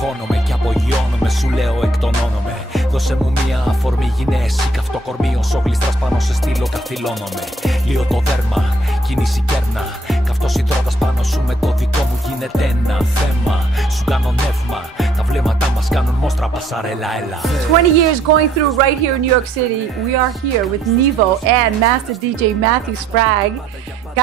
αγχώνομαι και απογειώνομαι. Σου λέω εκτονώνομαι. Δώσε μου μια αφορμή, γίνε εσύ καυτό κορμί. Όσο γλιστράς πάνω σε στήλο καθυλώνομαι. Λύω το δέρμα, κίνηση κέρνα. Καυτός υδρότας πάνω σου με το δικό μου γίνεται ένα θέμα. Σου κάνω νεύμα, τα βλέμματά μας κάνουν μόστρα πασαρέλα, έλα. 20 years going through right here in New York City. We are here with NiVo and master DJ Matthew Sprague.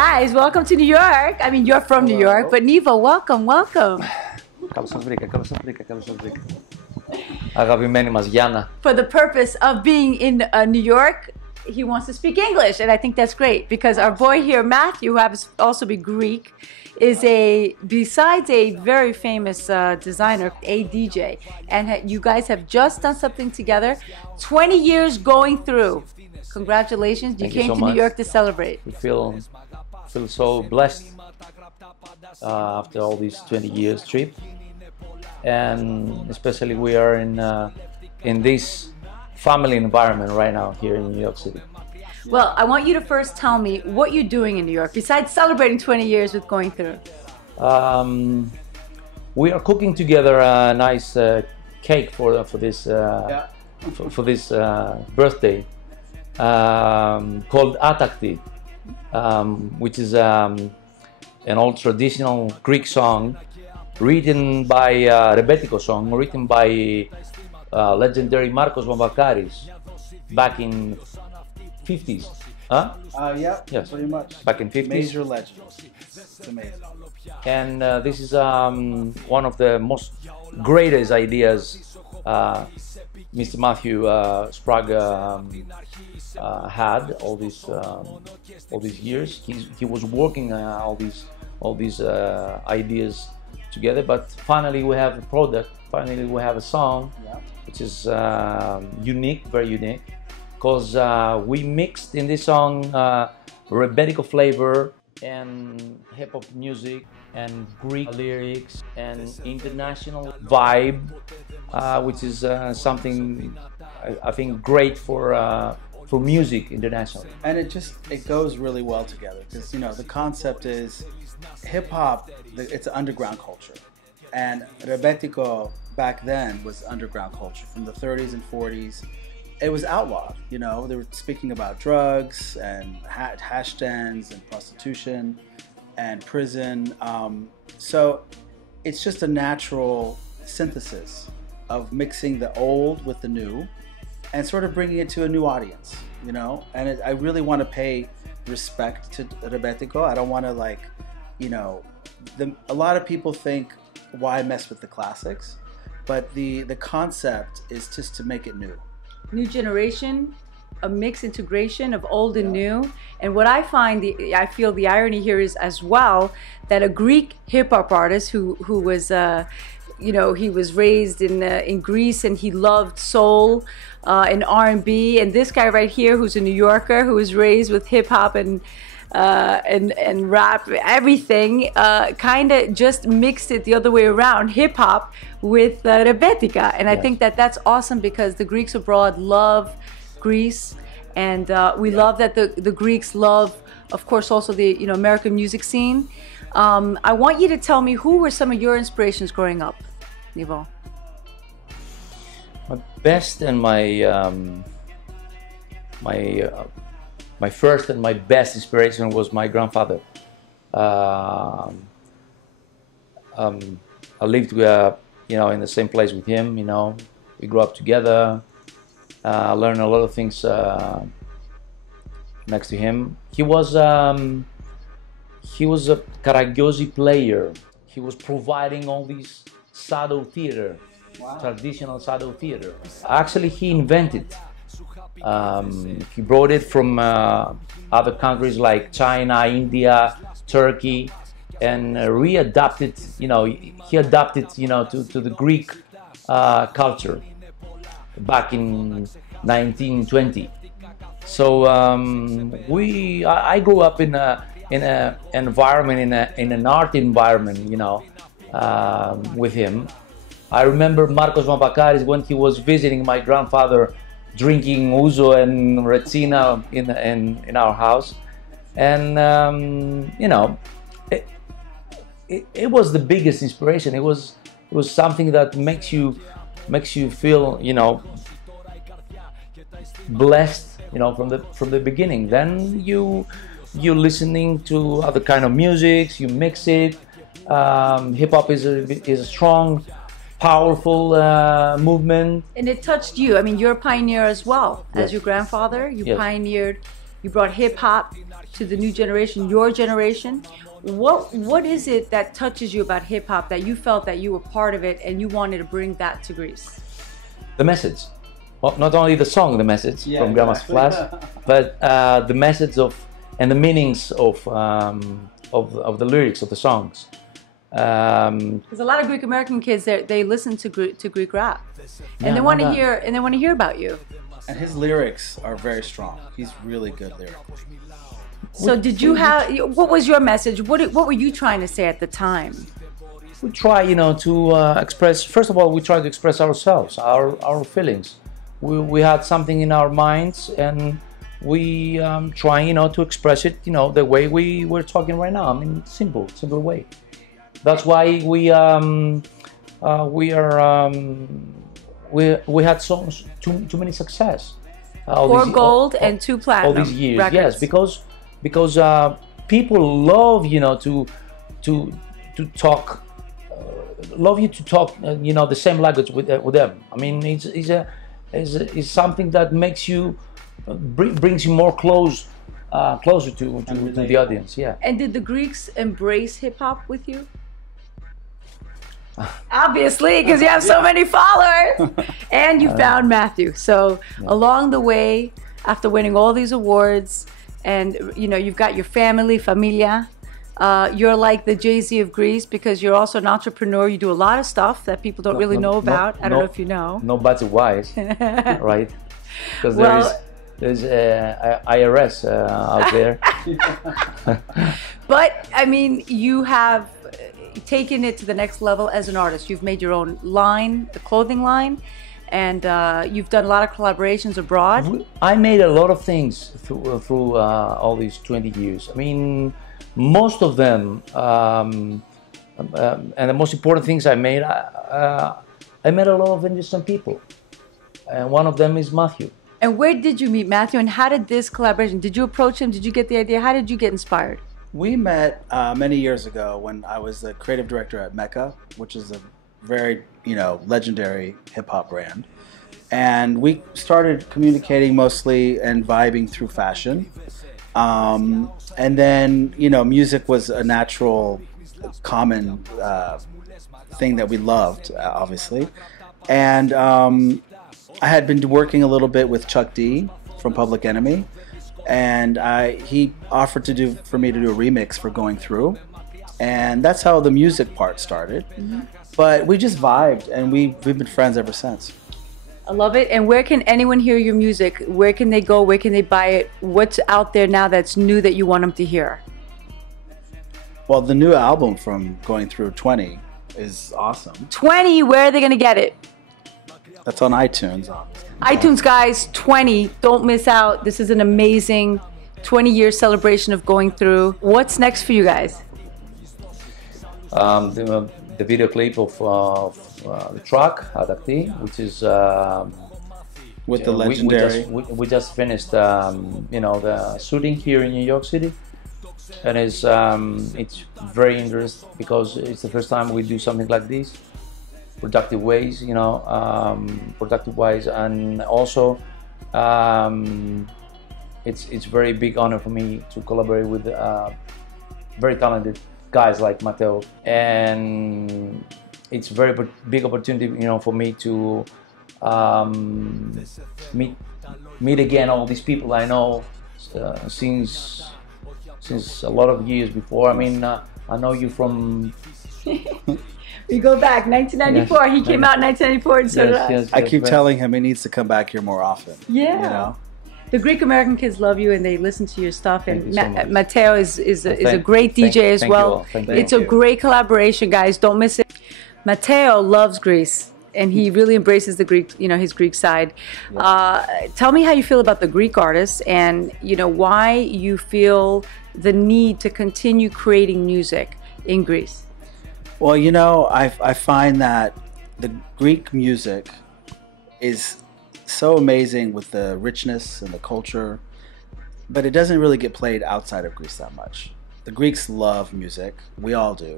Guys, welcome to New York. I mean, you're from New York, but NiVo, welcome. Καλώς σας βρήκα, καλώς σας βρήκα, καλώς σας βρήκα. Αγαπημένη μας Γιάννα. For the purpose of being in New York, he wants to speak English, and I think that's great because our boy here, Matthew, who happens to also be Greek, is besides a very famous designer, a DJ, and you guys have just done something together. 20 years going through. Congratulations! You came to New York to celebrate. We feel so blessed after all these 20 years trip, and especially we are in this family environment right now here in New York City. Well, I want you to first tell me what you're doing in New York besides celebrating 20 years with Going Through. We are cooking together a nice cake for this birthday called Atakti, which is an old traditional Greek song written by Rebetiko song written by legendary Marcos Vamvakaris back in 50s. Yeah, yes, pretty much. Back in 50s. Major legend. It's amazing. And this is one of the most greatest ideas Mr. Matthew Sprague had all these years. He was working all these ideas together, but finally we have a product. Finally we have a song, which is unique, very unique, because we mixed in this song Rebetiko flavor and hip hop music and Greek lyrics and international vibe, which is something I think great for music internationally. And it goes really well together because the concept is hip hop. It's an underground culture, and Rebetiko back then was underground culture from the 30s and 40s. It was outlawed, they were speaking about drugs and hash dens and prostitution and prison. So it's just a natural synthesis of mixing the old with the new and sort of bringing it to a new audience, and I really want to pay respect to Rebetiko. I don't want to a lot of people think, why mess with the classics? But the concept is just to make it new. New generation, a mixed integration of old and new. And what I find, I feel the irony here is as well, that a Greek hip hop artist who was, he was raised in Greece and he loved soul and R&B. And this guy right here, who's a New Yorker, who was raised with hip hop and rap, everything, kind of just mixed it the other way around, hip hop with Rebetika. And I think that that's awesome because the Greeks abroad love Greece, and we love that the Greeks love, of course, also the American music scene. I want you to tell me, who were some of your inspirations growing up, NiVo? My best and my first and my best inspiration was my grandfather. I lived in the same place with him. We grew up together. I learned a lot of things next to him. He was a karaoke player. He was providing all these sado theater, traditional sado theater. Actually, he invented. He brought it from other countries like China, India, Turkey, and readapted. He adapted, to the Greek culture back in 1920. So I grew up in an environment, in an art environment, with him. I remember Marcos Vamvakaris when he was visiting my grandfather, drinking ouzo and retsina in our house, and it was the biggest inspiration. It was something that makes you feel, you know, blessed, you know, from the beginning. Then you're listening to other kind of music, you mix it. Hip hop is a strong, powerful movement. And it touched you. I mean, you're a pioneer as well. Yes. As your grandfather, you Yes. pioneered, you brought hip hop to the new generation, your generation. What is it that touches you about hip hop that you felt that you were part of it and you wanted to bring that to Greece? The message. Well, not only the song, the message from Grandma's Flash, but the message of and the meanings of the lyrics of the songs. Because a lot of Greek American kids, they listen to Greek rap, and Yeah, they want to no. hear about you. And his lyrics are very strong. He's really good lyrically. So did you have? What was your message? What were you trying to say at the time? We try, you know, to express. First of all, we try to express ourselves, our feelings. We had something in our minds, and we try, you know, to express it, you know, the way we're talking right now. I mean, simple way. That's why we had too many success. 4 gold and 2 platinum. All these years, records. yes, because people love, you know, to talk, love you to talk, you know, the same language with them. I mean, it's something that makes you brings you more closer to the audience. Yeah. And did the Greeks embrace hip hop with you? Obviously, because you have so many followers, and you found Matthew. So along the way, after winning all these awards, and you know, you've got your family, familia. You're like the Jay-Z of Greece because you're also an entrepreneur. You do a lot of stuff that people don't really know about. I don't know if you know. No budget-wise, right? Because Well, there's IRS out there. But I mean, you have taken it to the next level as an artist. You've made your own line, the clothing line, and you've done a lot of collaborations abroad. I made a lot of things through all these 20 years. I mean, most of them, and the most important things I made, I met a lot of interesting people, and one of them is Matthew. And where did you meet Matthew, and how did this collaboration, did you approach him, did you get the idea, how did you get inspired? We met many years ago when I was the creative director at Mecca, which is a very, you know, legendary hip hop brand. And we started communicating mostly and vibing through fashion. And then, you know, music was a natural, common thing that we loved, obviously. And I had been working a little bit with Chuck D from Public Enemy. And he offered for me to do a remix for Going Through, and that's how the music part started. Mm-hmm. But we just vibed, and we've been friends ever since. I love it. And where can anyone hear your music? Where can they go? Where can they buy it? What's out there now that's new that you want them to hear? Well, the new album from Going Through 20 is awesome. 20, where are they going to get it? That's on iTunes. iTunes, guys, 20. Don't miss out. This is an amazing 20-year celebration of Going Through. What's next for you guys? The video clip of the track, Adakti, which is with the legendary. We just finished, you know, the shooting here in New York City, and it's very interesting because it's the first time we do something like this. Productive ways, you know, productive wise, and also it's very big honor for me to collaborate with very talented guys like Matteo, and it's very big opportunity, you know, for me to meet again all these people I know since a lot of years before. I mean, I know you from. We go back, 1994. Yes, he came out in 1994, and so did I. I keep telling him he needs to come back here more often. Yeah. You know? The Greek American kids love you, and they listen to your stuff. And so Matteo is a great DJ as well. It's a great collaboration, guys. Don't miss it. Matteo loves Greece, and he really embraces the Greek, you know, his Greek side. Tell me how you feel about the Greek artists, and you know why you feel the need to continue creating music in Greece. Well, you know, I find that the Greek music is so amazing with the richness and the culture, but it doesn't really get played outside of Greece that much. The Greeks love music, we all do,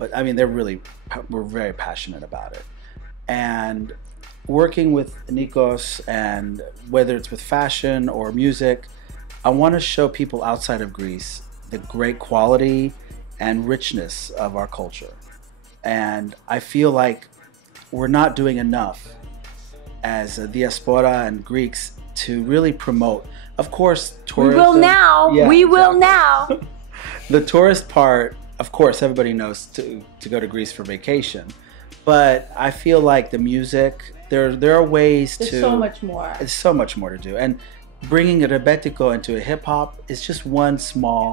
but I mean, we're very passionate about it. And working with Nikos, and whether it's with fashion or music, I want to show people outside of Greece the great quality and richness of our culture. And I feel like we're not doing enough as a diaspora and Greeks to really promote. Of course, tourism. We will now. Yeah, we will exactly. now. The tourist part, of course, everybody knows to go to Greece for vacation. But I feel like the music, there are ways There's to... so much more. There's so much more to do. And bringing a rebetiko into a hip hop is just one small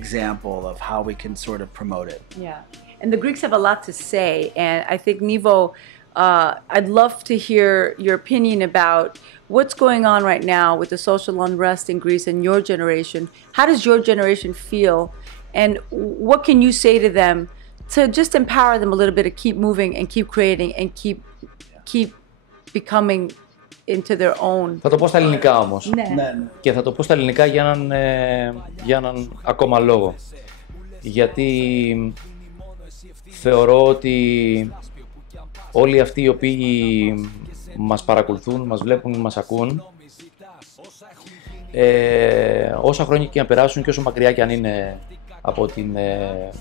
example of how we can sort of promote it. Yeah, and the Greeks have a lot to say, and I think NiVo, I'd love to hear your opinion about what's going on right now with the social unrest in Greece and your generation. How does your generation feel, and what can you say to them to just empower them a little bit to keep moving and keep creating and keep becoming into their own? Θα το πω στα ελληνικά όμως. Ναι. Και θα το πω στα ελληνικά για έναν ακόμα λόγο. Γιατί θεωρώ ότι όλοι αυτοί οι οποίοι μας παρακολουθούν, μας βλέπουν, μας ακούν, όσα χρόνια και να περάσουν και όσο μακριά και αν είναι από την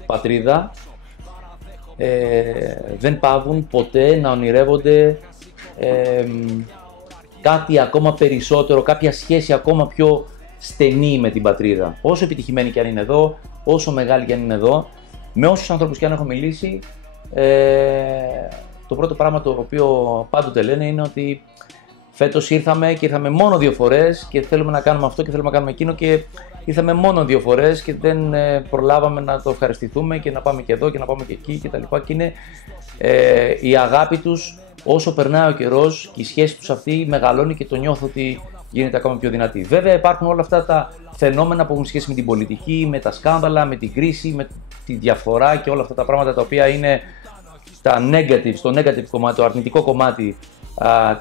πατρίδα, δεν παύουν ποτέ να ονειρεύονται κάτι ακόμα περισσότερο, κάποια σχέση ακόμα πιο στενή με την πατρίδα. Όσο επιτυχημένοι και αν είναι εδώ, όσο μεγάλοι και αν είναι εδώ, με όσους ανθρώπους και αν έχω μιλήσει, το πρώτο πράγμα το οποίο πάντοτε λένε είναι ότι φέτος ήρθαμε και ήρθαμε μόνο 2 φορές και θέλουμε να κάνουμε αυτό και θέλουμε να κάνουμε εκείνο και ήρθαμε μόνο 2 φορές και δεν προλάβαμε να το ευχαριστηθούμε και να πάμε και εδώ και να πάμε και εκεί κτλ. Και είναι η αγάπη τους, όσο περνάει ο καιρός και η σχέση τους αυτή μεγαλώνει και το νιώθω ότι γίνεται ακόμα πιο δυνατή. Βέβαια υπάρχουν όλα αυτά τα φαινόμενα που έχουν σχέση με την πολιτική, με τα σκάνδαλα, με την κρίση, με τη διαφορά και όλα αυτά τα πράγματα τα οποία είναι τα negative, το negative κομμάτι, το αρνητικό κομμάτι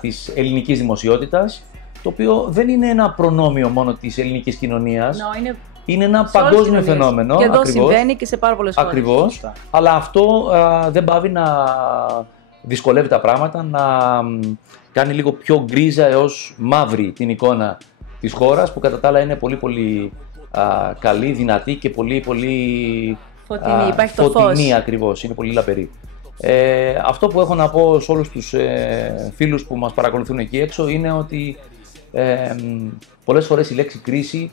της ελληνικής δημοσιότητας, το οποίο δεν είναι ένα προνόμιο μόνο της ελληνικής κοινωνίας. Είναι ένα παγκόσμιο φαινόμενο. Και εδώ συμβαίνει και σε πάρα πολλές χώρες. Ακριβώς. Αλλά αυτό δεν πάβει να δυσκολεύει τα πράγματα, να κάνει λίγο πιο γκρίζα έως μαύρη την εικόνα της χώρας, που κατά τα άλλα είναι πολύ πολύ καλή, δυνατή και πολύ πολύ φωτεινή. Υπάρχει το φως. Φωτεινή ακριβώς, είναι πολύ λαπερή. Αυτό που έχω να πω σε όλους τους φίλους που μας παρακολουθούν εκεί έξω είναι ότι πολλές φορές η λέξη κρίση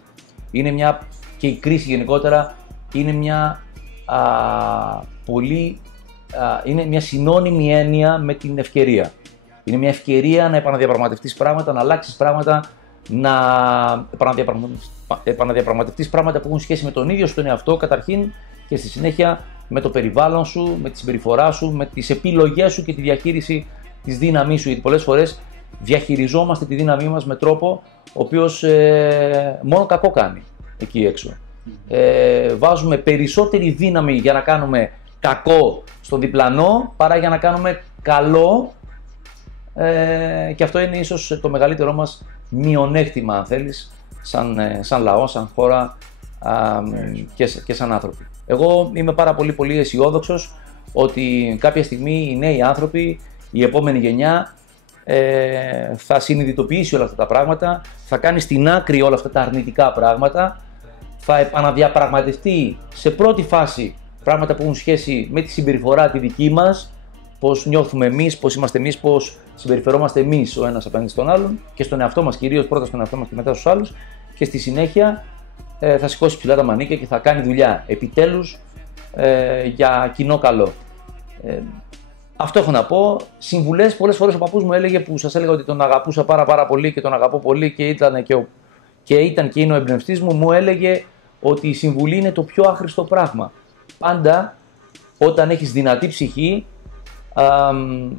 είναι μια, και η κρίση γενικότερα είναι μια είναι μια συνώνυμη έννοια με την ευκαιρία. Είναι μια ευκαιρία να επαναδιαπραγματευτείς πράγματα, να αλλάξεις πράγματα, να επαναδιαπραγματευτείς πράγματα που έχουν σχέση με τον ίδιο σου τον εαυτό καταρχήν και στη συνέχεια με το περιβάλλον σου, με τη συμπεριφορά σου, με τις επιλογές σου και τη διαχείριση της δύναμής σου. Γιατί πολλές φορές διαχειριζόμαστε τη δύναμή μας με τρόπο ο οποίος μόνο κακό κάνει εκεί έξω. Βάζουμε περισσότερη δύναμη για να κάνουμε κακό στον διπλανό παρά για να κάνουμε καλό, και αυτό είναι ίσως το μεγαλύτερό μας μειονέκτημα, αν θέλεις, σαν λαό, σαν χώρα και σαν άνθρωποι. Εγώ είμαι πάρα πολύ αισιόδοξος ότι κάποια στιγμή οι νέοι άνθρωποι, η επόμενη γενιά θα συνειδητοποιήσει όλα αυτά τα πράγματα, θα κάνει στην άκρη όλα αυτά τα αρνητικά πράγματα, θα επαναδιαπραγματευτεί σε πρώτη φάση πράγματα που έχουν σχέση με τη συμπεριφορά τη δική μας, πώς νιώθουμε εμείς, πώς είμαστε εμείς, πώς συμπεριφερόμαστε εμείς ο ένας απέναντι στον άλλον και στον εαυτό μας, κυρίως πρώτα στον εαυτό μας και μετά στους άλλους, και στη συνέχεια θα σηκώσει ψηλά τα μανίκια και θα κάνει δουλειά επιτέλους για κοινό καλό. Αυτό έχω να πω. Συμβουλές, πολλές φορές ο παππούς μου έλεγε, που σας έλεγα ότι τον αγαπούσα πάρα πολύ και τον αγαπώ πολύ και ήταν και είναι ο εμπνευστής μου, μου έλεγε ότι η συμβουλή είναι το πιο άχρηστο πράγμα. Πάντα όταν έχεις δυνατή ψυχή,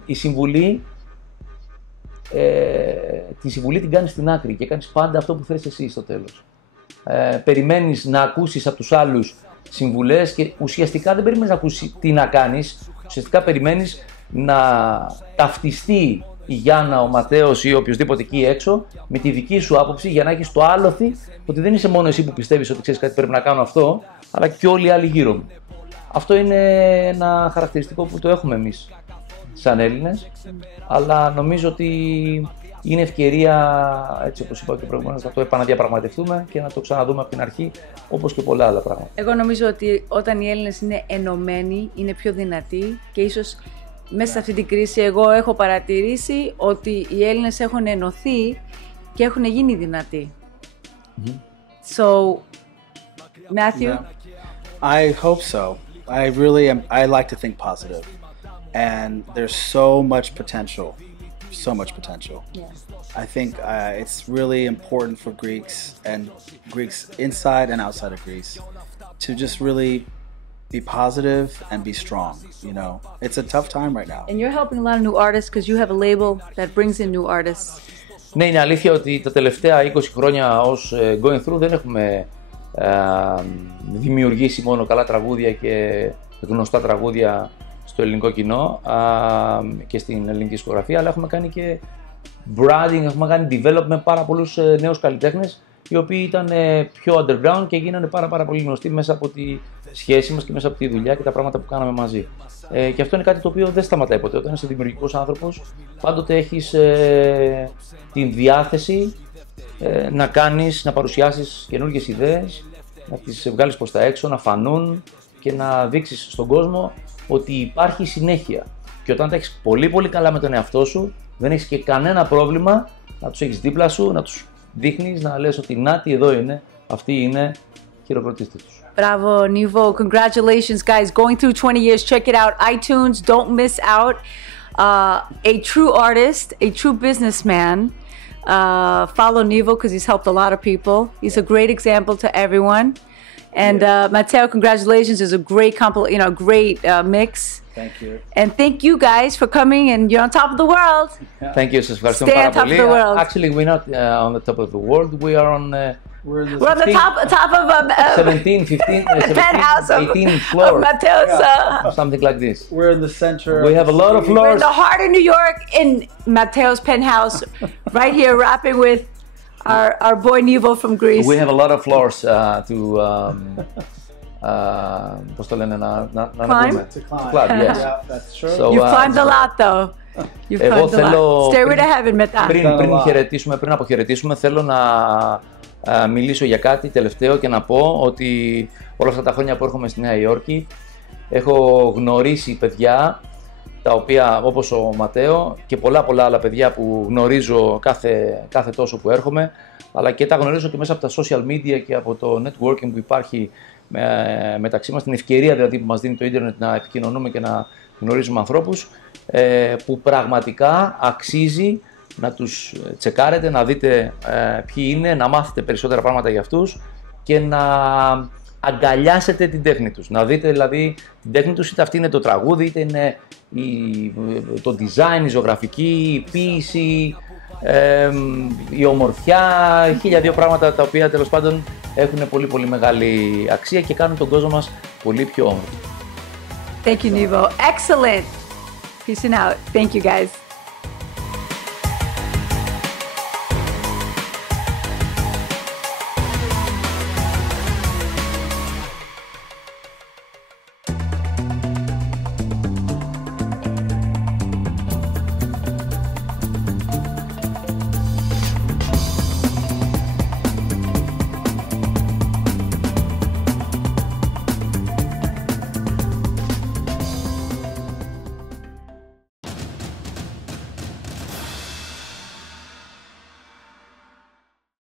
η συμβουλή, τη συμβουλή την κάνεις στην άκρη και κάνεις πάντα αυτό που θες εσύ στο τέλος. Περιμένεις να ακούσεις από τους άλλους συμβουλές και ουσιαστικά δεν περιμένεις να ακούσεις τι να κάνεις, ουσιαστικά περιμένεις να ταυτιστεί η Γιάννα, ο Ματέος ή οποιοδήποτε εκεί έξω με τη δική σου άποψη για να έχεις το άλοθη ότι δεν είσαι μόνο εσύ που πιστεύεις ότι ξέρεις κάτι πρέπει να κάνω αυτό, αλλά και όλοι οι άλλοι γύρω μου. Αυτό είναι ένα χαρακτηριστικό που το έχουμε εμείς σαν Έλληνες, αλλά νομίζω ότι είναι ευκαιρία, έτσι όπως είπα και προηγουμένως, να το επαναδιαπραγματευτούμε και να το ξαναδούμε από την αρχή, όπως και πολλά άλλα πράγματα. Εγώ νομίζω ότι όταν οι Έλληνες είναι ενωμένοι, είναι πιο δυνατοί και ίσως μέσα σε αυτή την κρίση εγώ έχω παρατηρήσει ότι οι Έλληνες έχουν ενωθεί και έχουν γίνει δυνατοί. So, Matthew? Yeah. I hope so. I really am. I like to think positive, and there's so much potential, so much potential. Yeah. I think it's really important for Greeks and Greeks inside and outside of Greece to just really be positive and be strong. You know, it's a tough time right now. And you're helping a lot of new artists because you have a label that brings in new artists. Ναι, είναι αλήθεια ότι τα τελευταία 20 χρόνια ως Going Through δεν έχουμε δημιουργήσει μόνο καλά τραγούδια και γνωστά τραγούδια στο ελληνικό κοινό και στην ελληνική δισκογραφία, αλλά έχουμε κάνει και branding, έχουμε κάνει development πάρα πολλούς νέους καλλιτέχνες οι οποίοι ήταν πιο underground και γίνανε πάρα πολύ γνωστοί μέσα από τη σχέση μας και μέσα από τη δουλειά και τα πράγματα που κάναμε μαζί. Και αυτό είναι κάτι το οποίο δεν σταματάει ποτέ. Όταν είσαι δημιουργικός άνθρωπος, πάντοτε έχεις την διάθεση να κάνεις, να παρουσιάσεις καινούργιες ιδέες, να τις βγάλεις προς τα έξω, να φανούν και να δείξεις στον κόσμο ότι υπάρχει συνέχεια. Και όταν τα έχεις πολύ καλά με τον εαυτό σου, δεν έχεις και κανένα πρόβλημα να τους έχεις δίπλα σου, να τους δείχνεις, να λες ότι να τι εδώ είναι, αυτοί είναι, χειροκροτήστε τους. Bravo, NiVo. Congratulations, guys. Going through 20 years. Check it out. iTunes. Don't miss out. A true artist, a true businessman. Follow NiVo because he's helped a lot of people. He's a great example to everyone. And Matteo, congratulations. It's a great great mix. Thank you. And thank you guys for coming, and you're on top of the world. Thank you. Stay on top of the world. Actually, we're not on the top of the world. We are on... We're on the top of 17, 15, penthouse 18 floor. Of Matteo's, something like this. We're in the center. We have a lot of floors. We're in the heart of New York, in Matteo's penthouse, right here, rapping with our boy NiVo from Greece. We have a lot of floors to πώς το λένε, να climb? Climb, yes. Yeah, that's true. So, You've climbed a lot, though. You've climbed a lot. Stairway to heaven μετά. Πριν αποχαιρετήσουμε, θέλω να μιλήσω για κάτι τελευταίο και να πω ότι όλα αυτά τα χρόνια που έρχομαι στη Νέα Υόρκη έχω γνωρίσει παιδιά τα οποία, όπως ο Ματέο και πολλά άλλα παιδιά που γνωρίζω κάθε τόσο που έρχομαι, αλλά και τα γνωρίζω και μέσα από τα social media και από το networking που υπάρχει μεταξύ μας, την ευκαιρία δηλαδή που μας δίνει το ίντερνετ να επικοινωνούμε και να γνωρίζουμε ανθρώπους που πραγματικά αξίζει να τους τσεκάρετε, να δείτε ποιοι είναι, να μάθετε περισσότερα πράγματα για αυτούς και να αγκαλιάσετε την τέχνη τους. Να δείτε δηλαδή την τέχνη τους, είτε αυτή είναι το τραγούδι, είτε είναι το design, η ζωγραφική, η ποίηση, η ομορφιά, 1002 πράγματα τα οποία τέλος πάντων έχουν πολύ μεγάλη αξία και κάνουν τον κόσμο μας πολύ πιο όμορφο. Thank you, NiVo. Excellent. Peace and out. Thank you, guys.